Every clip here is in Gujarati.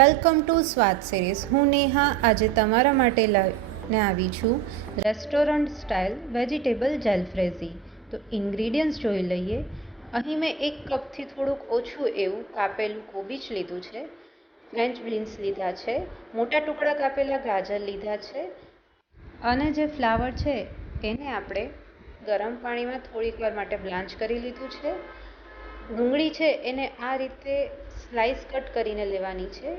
વેલકમ ટુ સ્વાદ સિરીઝ. હું નેહા આજે તમારા માટે લઈને આવી છું રેસ્ટોરન્ટ સ્ટાઇલ વેજીટેબલ જેલ્ફ્રેઝી. તો ઇન્ગ્રીડિયન્ટ્સ જોઈ લઈએ. અહીં મેં 1 કપથી થોડુંક ઓછું એવું કાપેલું કોબીજ લીધું છે, ફ્રેન્ચ બીન્સ લીધા છે, મોટા ટુકડા કાપેલા ગાજર લીધા છે અને જે ફ્લાવર છે એને આપણે ગરમ પાણીમાં થોડીક વાર માટે બ્લાન્ચ કરી લીધું છે. ડુંગળી છે એને આ રીતે સ્લાઇસ કટ કરીને લેવાની છે.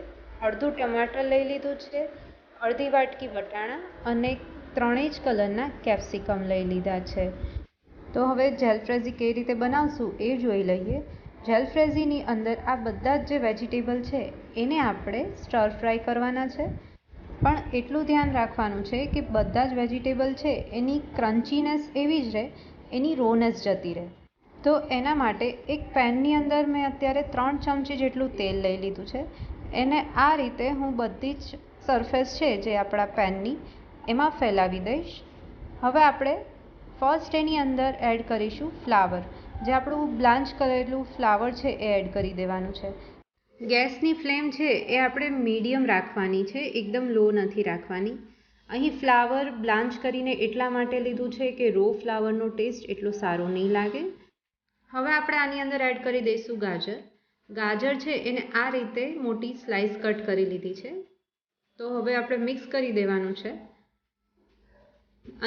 અડધું ટમાટર લઈ લીધું છે, અડધી વાટકી વટાણા અને 3 જ કલરના કેપ્સિકમ લઈ લીધા છે. તો હવે જેલ્ફ્રેઝી કેવી રીતે બનાવશું એ જોઈ લઈએ. જેલ્ફ્રેઝીની અંદર આ બધા જ જે વેજીટેબલ છે એને આપણે સ્ટર ફ્રાય કરવાના છે, પણ એટલું ધ્યાન રાખવાનું છે કે બધા જ વેજીટેબલ છે એની ક્રન્ચીનેસ એવી જ રહે, એની રોનેસ જતી રહે. તો એના માટે એક પેનની અંદર મેં અત્યારે 3 ચમચી જેટલું તેલ લઈ લીધું છે. એને આ રીતે હું બધી જ સરફેસ છે જે આપણા પેનની એમાં ફેલાવી દઈશ. હવે આપણે ફર્સ્ટ એની અંદર એડ કરીશું ફ્લાવર. જે આપણું બ્લાન્ચ કરેલું ફ્લાવર છે એ એડ કરી દેવાનું છે. ગેસની ફ્લેમ છે એ આપણે મીડિયમ રાખવાની છે, એકદમ લો નથી રાખવાની. અહીં ફ્લાવર બ્લાન્ચ કરીને એટલા માટે લીધું છે કે રો ફ્લાવરનો ટેસ્ટ એટલો સારો નહીં લાગે. હવે આપણે આની અંદર એડ કરી દઈશું ગાજર. ગાજર છે એને આ રીતે મોટી સ્લાઇસ કટ કરી લીધી છે. તો હવે આપણે મિક્સ કરી દેવાનું છે.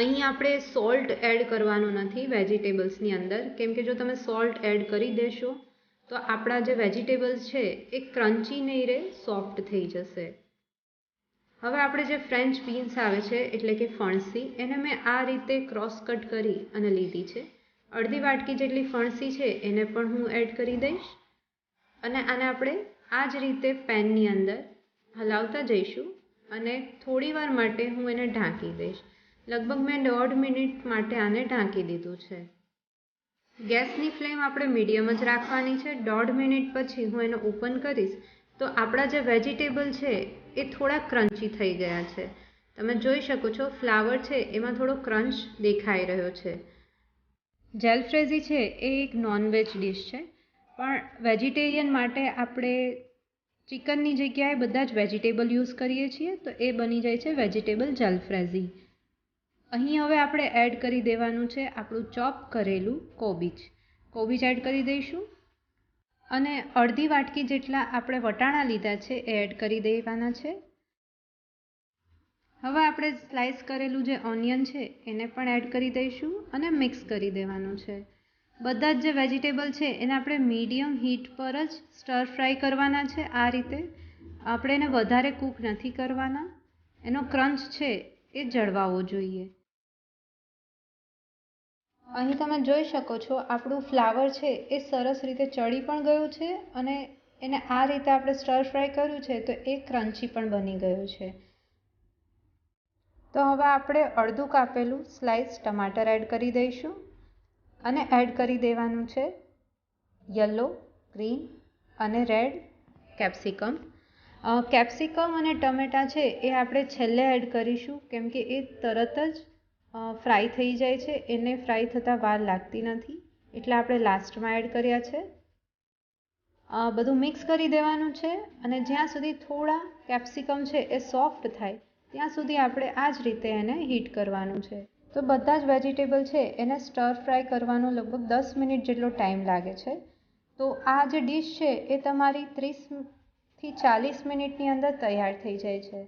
અહીં આપણે સોલ્ટ એડ કરવાનું નથી વેજીટેબલ્સની અંદર, કેમ કે જો તમે સોલ્ટ એડ કરી દેશો તો આપણા જે વેજીટેબલ્સ છે એ ક્રન્ચી નહીં રહે, સોફ્ટ થઈ જશે. હવે આપણે જે ફ્રેન્ચ બીન્સ આવે છે એટલે કે ફણસી, એને મેં આ રીતે ક્રોસ કટ કરી અને લીધી છે. અડધી વાટકી જેટલી ફણસી છે એને પણ હું એડ કરી દઈશ અને આને આપણે આ જ રીતે પેનની અંદર હલાવતા જઈશું અને થોડી વાર માટે હું એને ઢાંકી દઈશ. લગભગ મેં 1.5 મિનિટ માટે આને ઢાંકી દીધું છે. ગેસની ફ્લેમ આપણે મીડિયમ જ રાખવાની છે. 1.5 મિનિટ પછી હું એને ઓપન કરીશ તો આપણા જે વેજીટેબલ છે એ થોડા ક્રન્ચી થઈ ગયા છે. તમે જોઈ શકો છો ફ્લાવર છે એમાં થોડો ક્રંચ દેખાઈ રહ્યો છે. જેલ્ફ્રેઝી છે એ એક નોનવેજ ડિશ છે, પણ વેજીટેરિયન માટે આપણે ચિકનની જગ્યાએ બધા જ વેજીટેબલ યુઝ કરીએ છીએ, તો એ બની જાય છે વેજીટેબલ જેલ્ફ્રેઝી. અહીં હવે આપણે એડ કરી દેવાનું છે આપણું ચોપ કરેલું કોબીજ. કોબીજ એડ કરી દઈશું અને અડધી વાટકી જેટલા આપણે વટાણા લીધા છે એ એડ કરી દેવાના છે. હવે આપણે સ્લાઇસ કરેલું જે ઓનિયન છે એને પણ એડ કરી દઈશું અને મિક્સ કરી દેવાનું છે. બધા જ જે વેજીટેબલ છે એને આપણે મીડિયમ હીટ પર જ સ્ટર ફ્રાય કરવાના છે. આ રીતે આપણે એને વધારે કૂક નથી કરવાના, એનો ક્રંચ છે એ જળવાવો જોઈએ. અહીં તમે જોઈ શકો છો આપણું ફ્લાવર છે એ સરસ રીતે ચડી પણ ગયું છે અને એને આ રીતે આપણે સ્ટર ફ્રાય કર્યું છે તો એ ક્રન્ચી પણ બની ગયું છે. તો હવે આપણે અડધું કાપેલું સ્લાઇસ ટમાટર એડ કરી દઈશું અને એડ કરી દેવાનું છે યલો, ગ્રીન અને રેડ કેપ્સિકમ. કેપ્સિકમ અને ટમેટાં છે એ આપણે છેલ્લે એડ કરીશું, કેમ કે એ તરત જ ફ્રાય થઈ જાય છે, એને ફ્રાય થતાં વાર લાગતી નથી, એટલે આપણે લાસ્ટમાં એડ કર્યા છે. બધું મિક્સ કરી દેવાનું છે અને જ્યાં સુધી થોડા કેપ્સિકમ છે એ સોફ્ટ થાય ત્યાં સુધી આપણે આ જ રીતે એને હીટ કરવાનું છે. તો બધા જ વેજીટેબલ છે એને સ્ટર ફ્રાય કરવાનો લગભગ 10 મિનિટ જેટલો ટાઈમ લાગે છે. તો આ જે ડીશ છે એ તમારી 30થી 40 મિનિટની અંદર તૈયાર થઈ જાય છે.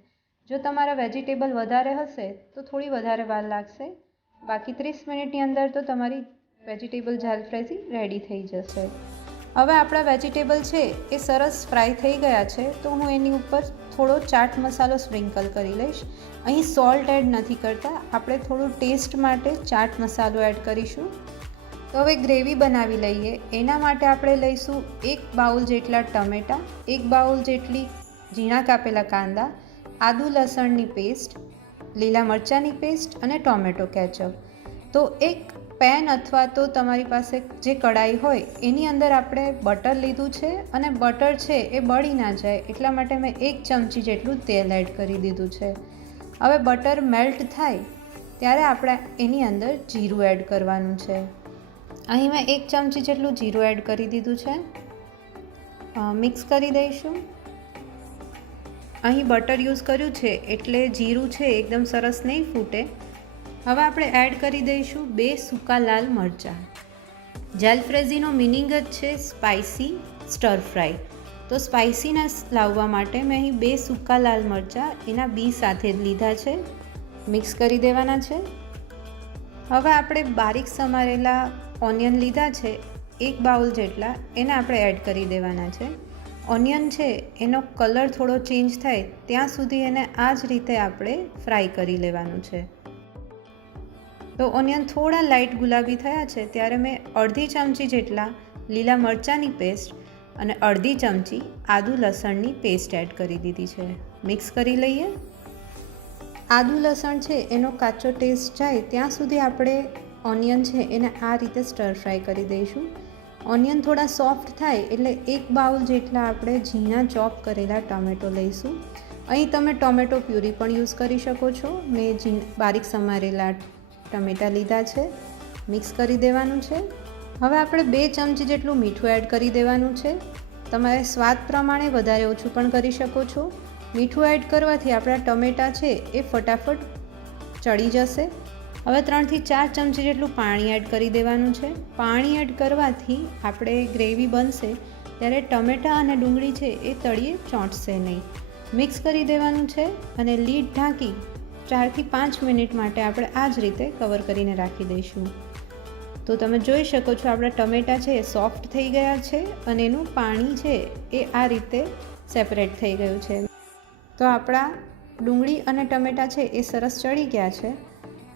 જો તમારા વેજીટેબલ વધારે હશે તો થોડી વધારે વાર લાગશે, બાકી 30 મિનિટની અંદર તો તમારી વેજીટેબલ જેલ્ફ્રેઝી રેડી થઈ જશે. હવે આપણા વેજીટેબલ છે એ સરસ ફ્રાય થઈ ગયા છે, તો હું એની ઉપર થોડો ચાટ મસાલો સ્પ્રિંકલ કરી લઈશ. અહીં સોલ્ટ એડ નથી કરતા, આપણે થોડું ટેસ્ટ માટે ચાટ મસાલો એડ કરીશું. તો હવે ગ્રેવી બનાવી લઈએ. એના માટે આપણે લઈશું 1 બાઉલ જેટલા ટમેટાં, 1 બાઉલ જેટલી ઝીણા કાપેલા કાંદા, આદુ લસણની પેસ્ટ, લીલા મરચાંની પેસ્ટ અને ટોમેટો કેચઅપ. તો એક પેન અથવા તો તમારી પાસે જે કઢાઈ હોય એની અંદર આપણે બટર લીધું છે અને બટર છે એ બળી ના જાય એટલા માટે મેં 1 ચમચી જેટલું તેલ એડ કરી દીધું છે. હવે બટર મેલ્ટ થાય ત્યારે આપણે એની અંદર જીરું એડ કરવાનું છે. અહીં મેં 1 ચમચી જેટલું જીરું એડ કરી દીધું છે. મિક્સ કરી દઈશું. અહીં બટર યુઝ કર્યું છે એટલે જીરું છે એકદમ સરસ નહીં ફૂટે. હવે આપણે એડ કરી દઈશું 2 સૂકા લાલ મરચાં. જાલફ્રેઝીનો મિનિંગ જ છે સ્પાઇસી સ્ટર ફ્રાય. તો સ્પાઇસીનેસ લાવવા માટે મેં અહીં 2 સૂકા લાલ મરચાં એના બી સાથે જ લીધા છે. મિક્સ કરી દેવાના છે. હવે આપણે બારીક સમારેલા ઓનિયન લીધા છે 1 બાઉલ જેટલા, એને આપણે એડ કરી દેવાના છે. ઓનિયન છે એનો કલર થોડો ચેન્જ થાય ત્યાં સુધી એને આ જ રીતે આપણે ફ્રાય કરી લેવાનું છે. તો ઓનિયન થોડા લાઇટ ગુલાબી થયા છે ત્યારે મેં અડધી ચમચી જેટલા લીલા મરચાંની પેસ્ટ અને અડધી ચમચી આદુ લસણની પેસ્ટ એડ કરી દીધી છે. મિક્સ કરી લઈએ. આદુ લસણ છે એનો કાચો ટેસ્ટ જાય ત્યાં સુધી આપણે ઓનિયન છે એને આ રીતે સ્ટર ફ્રાય કરી દઈશું. ઓનિયન થોડા સોફ્ટ થાય એટલે 1 બાઉલ જેટલા આપણે ઝીણા ચોપ કરેલા ટોમેટો લઈશું. અહીં તમે ટોમેટો પ્યુરી પણ યુઝ કરી શકો છો. મેં બારીક સમારેલા ટમેટાં લીધા છે. મિક્સ કરી દેવાનું છે. હવે આપણે 2 ચમચી જેટલું મીઠું એડ કરી દેવાનું છે. તમારે સ્વાદ પ્રમાણે વધારે ઓછું પણ કરી શકો છો. મીઠું એડ કરવાથી આપણા ટમેટાં છે એ ફટાફટ ચડી જશે. હવે 3 થી 4 ચમચી જેટલું પાણી એડ કરી દેવાનું છે. પાણી એડ કરવાથી આપણે ગ્રેવી બનશે ત્યારે ટમેટાં અને ડુંગળી છે એ તળિયે ચોંટશે નહીં. મિક્સ કરી દેવાનું છે અને લીડ ઢાંકી 4 થી 5 મિનિટ માટે આપણે આ જ રીતે કવર કરીને રાખી દઈશું. તો તમે જોઈ શકો છો આપણા ટમેટાં છે એ સોફ્ટ થઈ ગયા છે અને એનું પાણી છે એ આ રીતે સેપરેટ થઈ ગયું છે. તો આપણા ડુંગળી અને ટમેટાં છે એ સરસ ચડી ગયા છે.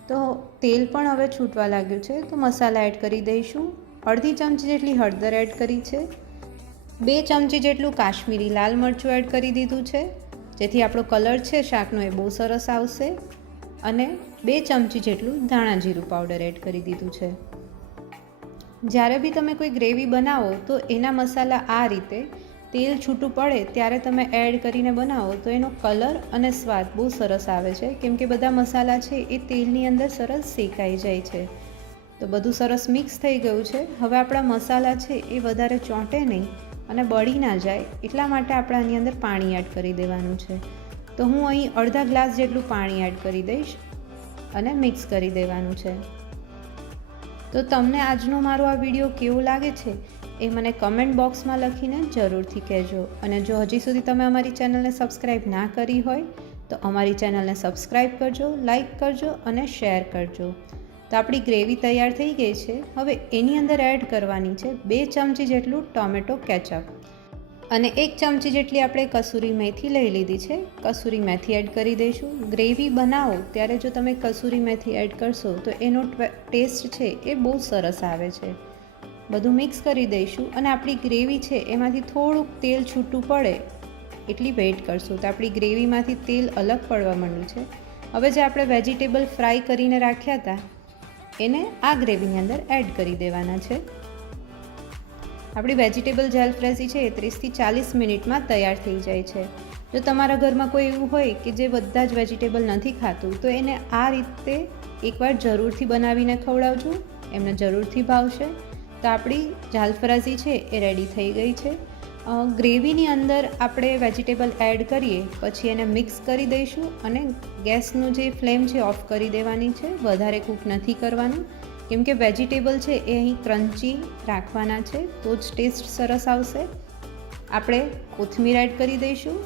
તો તેલ પણ હવે છૂટવા લાગ્યું છે. તો મસાલા એડ કરી દઈશું. અડધી ચમચી જેટલી હળદર એડ કરી છે. 2 ચમચી જેટલું કાશ્મીરી લાલ મરચું એડ કરી દીધું છે જેથી આપણો કલર છે શાકનો એ બહુ સરસ આવશે. અને 2 ચમચી જેટલું ધાણા જીરું પાવડર એડ કરી દીધું છે. જ્યારે બી તમે કોઈ ગ્રેવી બનાવો તો એના મસાલા આ રીતે તેલ છૂટું પડે ત્યારે તમે એડ કરીને બનાવો તો એનો કલર અને સ્વાદ બહુ સરસ આવે છે, કેમ કે બધા મસાલા છે એ તેલની અંદર સરસ શેકાઈ જાય છે. તો બધું સરસ મિક્સ થઈ ગયું છે. હવે આપણા મસાલા છે એ વધારે ચોંટે નહીં અને બળી ના જાય એટલા માટે આપણે આની અંદર પાણી એડ કરી દેવાનું છે. તો હું અહીં અડધા ગ્લાસ જેટલું પાણી એડ કરી દઈશ અને મિક્સ કરી દેવાનું છે. તો તમને આજનો મારો આ વિડીયો કેવો લાગે છે એ મને કમેન્ટ બોક્સમાં લખીને જરૂરથી કહેજો. અને જો હજી સુધી તમે અમારી ચેનલને સબસ્ક્રાઈબ ના કરી હોય તો અમારી ચેનલને સબસ્ક્રાઈબ કરજો, લાઈક કરજો અને શેર કરજો. તો આપણી ગ્રેવી તૈયાર થઈ ગઈ છે. હવે એની અંદર એડ કરવાની છે 2 ચમચી જેટલું ટોમેટો કેચઅપ અને 1 ચમચી જેટલી આપણે કસૂરી મેથી લઈ લીધી છે. કસૂરી મેથી એડ કરી દઈશું. ગ્રેવી બનાવો ત્યારે જો તમે કસૂરી મેથી એડ કરશો તો એનો ટેસ્ટ છે એ બહુ સરસ આવે છે. બધું મિક્સ કરી દઈશું અને આપણી ગ્રેવી છે એમાંથી થોડુંક તેલ છૂટું પડે એટલી વેઇટ કરશું. તો આપણી ગ્રેવીમાંથી તેલ અલગ પડવા માંડ્યું છે. હવે જે આપણે વેજીટેબલ ફ્રાય કરીને રાખ્યા હતા એને આ ગ્રેવીની અંદર એડ કરી દેવાના છે. આપણી વેજીટેબલ જાલફ્રેઝી છે એ 30 થી 40 મિનિટમાં તૈયાર થઈ જાય છે. જો તમારા ઘરમાં કોઈ એવું હોય કે જે બધા જ વેજીટેબલ નથી ખાતું તો એને આ રીતે એકવાર જરૂરથી બનાવીને ખવડાવજો, એમને જરૂરથી ભાવશે. તો આપણી જાલફ્રેઝી છે એ રેડી થઈ ગઈ છે. ગ્રેવીની અંદર આપણે વેજીટેબલ એડ કરીએ પછી એને મિક્સ કરી દઈશું અને ગેસનું જે ફ્લેમ છે ઓફ કરી દેવાની છે. વધારે કૂક નથી કરવાનું કેમ કે વેજીટેબલ છે એ અહીં ક્રન્ચી રાખવાના છે તો જ ટેસ્ટ સરસ આવશે. આપણે કોથમીર એડ કરી દઈશું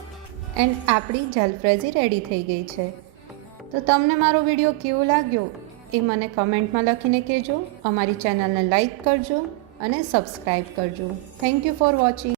એન્ડ આપણી જાલફ્રેઝી રેડી થઈ ગઈ છે. તો તમને મારો વિડીયો કેવો લાગ્યો એ મને કમેન્ટમાં લખીને કહેજો. અમારી ચેનલને લાઈક કરજો અને સબસ્ક્રાઈબ કરજો. Thank you for watching.